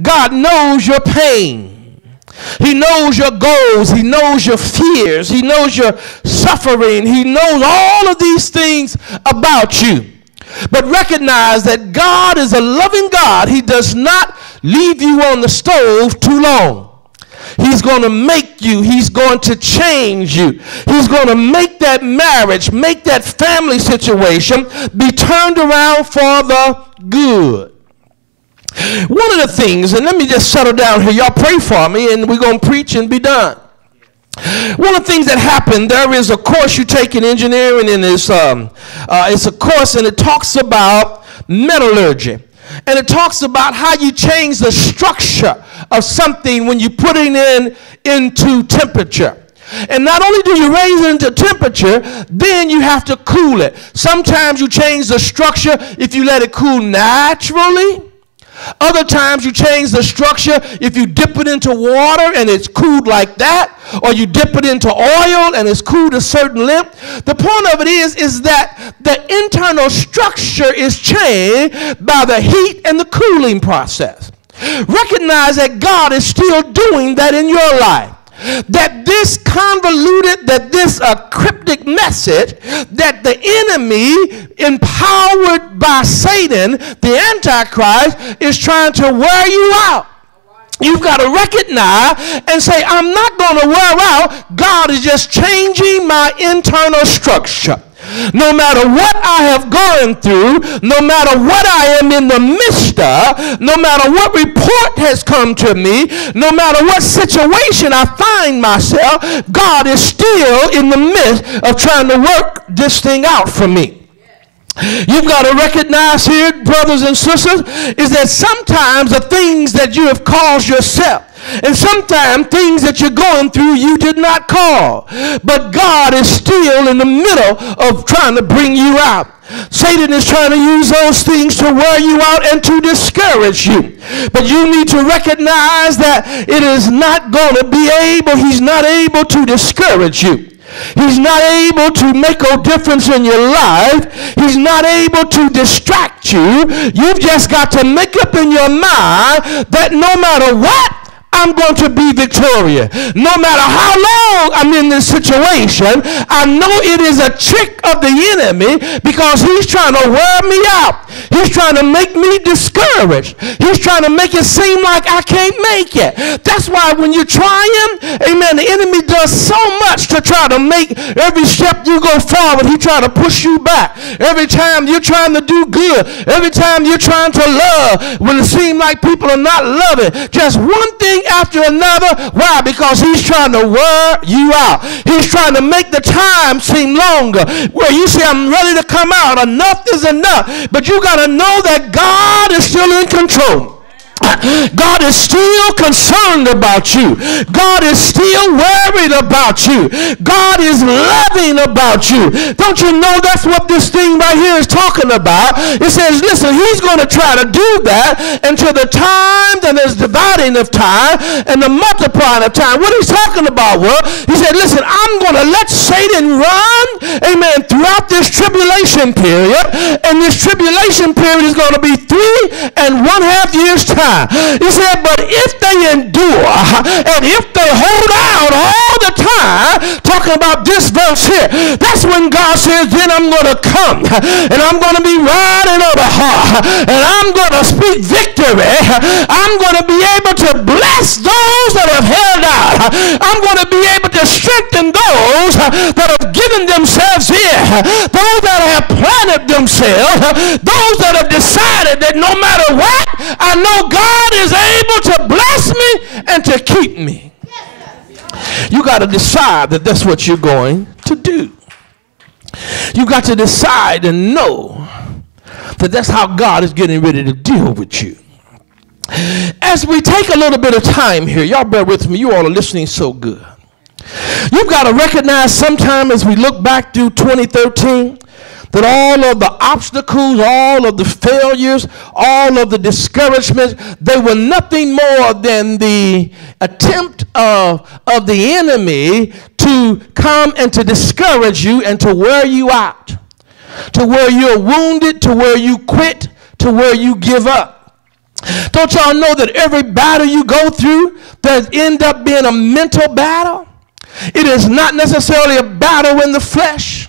God knows your pain. He knows your goals. He knows your fears. He knows your suffering. He knows all of these things about you. But recognize that God is a loving God. He does not leave you on the stove too long. He's going to make you. He's going to change you. He's going to make that marriage, make that family situation be turned around for the good. One of the things, and let me just settle down here. Y'all pray for me, and we're going to preach and be done. One of the things that happened, there is a course you take in engineering, and it's a course, and it talks about metallurgy. And it talks about how you change the structure of something when you put it into temperature. And not only do you raise it into temperature, then you have to cool it. Sometimes you change the structure if you let it cool naturally. Other times you change the structure if you dip it into water and it's cooled like that, or you dip it into oil and it's cooled a certain length. The point of it is that the internal structure is changed by the heat and the cooling process. Recognize that God is still doing that in your life. That this convoluted, that this cryptic message that the enemy, empowered by Satan, the Antichrist, is trying to wear you out. You've got to recognize and say, I'm not going to wear out. God is just changing my internal structure. No matter what I have gone through, no matter what I am in the midst of, no matter what report has come to me, no matter what situation I find myself, God is still in the midst of trying to work this thing out for me. You've got to recognize here, brothers and sisters, is that sometimes the things that you have caused yourself, and sometimes things that you're going through you did not call. But God is still in the middle of trying to bring you out. Satan is trying to use those things to wear you out and to discourage you. But you need to recognize that it is not going to be able, he's not able to discourage you. He's not able to make a difference in your life. He's not able to distract you. You've just got to make up in your mind that no matter what, I'm going to be victorious. No matter how long I'm in this situation, I know it is a trick of the enemy because he's trying to wear me out. He's trying to make me discouraged. He's trying to make it seem like I can't make it. That's why when you're trying, amen, the enemy does so much to try to make every step you go forward, he try to push you back. Every time you're trying to do good, every time you're trying to love, when it seems like people are not loving, just one thing after another. Why? Because he's trying to wear you out. He's trying to make the time seem longer. Where you say, I'm ready to come out. Enough is enough. But you got to know that God is still in control. God is still concerned about you. God is still worried about you. God is loving about you. Don't you know that's what this thing right here is talking about? It says, listen, he's going to try to do that until the time that there's dividing of time and the multiplying of time. What he's talking about, well, he said, listen, I'm going to let Satan run, amen, throughout this tribulation period. And this tribulation period is going to be 3.5 years time. He said, but if they endure and if they hold out all the time, talking about this verse here, that's when God says, then I'm going to come and I'm going to be riding over her and I'm going to speak victory. I'm going to be able to bless those that have held out. I'm going to be able to strengthen those that have given themselves in, those that have planted themselves, those that have decided that no matter what, I know God is able to bless me and to keep me. You got to decide that that's what you're going to do. You got to decide and know that that's how God is getting ready to deal with you. As we take a little bit of time here, y'all bear with me, you all are listening so good. You've got to recognize sometime as we look back through 2013, that all of the obstacles, all of the failures, all of the discouragements, they were nothing more than the attempt of the enemy to come and to discourage you and to wear you out, to where you're wounded, to where you quit, to where you give up. Don't y'all know that every battle you go through does end up being a mental battle? It is not necessarily a battle in the flesh.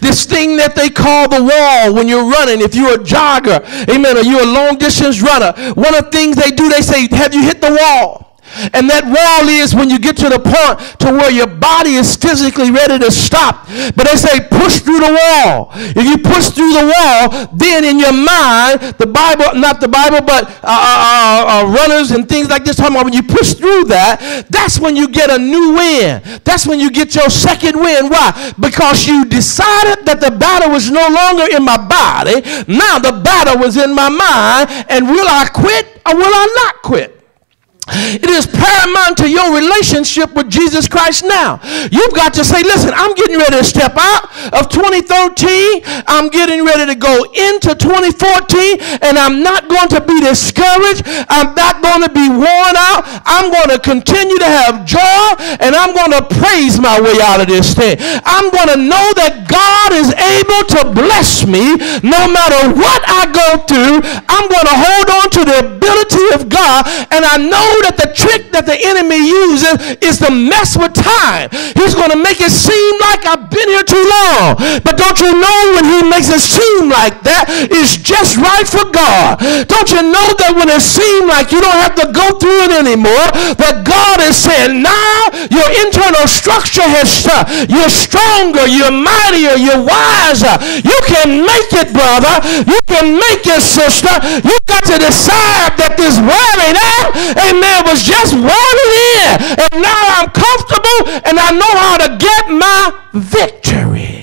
This thing that they call the wall when you're running, if you're a jogger, amen, or you're a long distance runner, one of the things they do, they say, have you hit the wall? And that wall is when you get to the point to where your body is physically ready to stop. But they say push through the wall. If you push through the wall, then in your mind, the Bible, not the Bible, but runners and things like this, talking about when you push through that, that's when you get a new win. That's when you get your second win. Why? Because you decided that the battle was no longer in my body. Now the battle was in my mind. And will I quit or will I not quit? It is paramount to your relationship with Jesus Christ now. You've got to say, listen, I'm getting ready to step out of 2013. I'm getting ready to go into 2014, and I'm not going to be discouraged. I'm not going to be worn out. I'm going to continue to have joy, and I'm going to praise my way out of this thing. I'm going to know that God is able to bless me no matter what I go through. I'm going to hold on to the ability of God, and I know that the trick that the enemy uses is to mess with time. He's going to make it seem like I've been here too long. But don't you know when he makes it seem like that, it's just right for God. Don't you know that when it seems like you don't have to go through it anymore, that God is saying, now your internal structure has you're stronger, you're mightier, you're wiser. You can make it, brother. You can make it, sister. You got to decide that this wearing out, amen, was just wearing in, and now I'm comfortable and I know how to get my victory.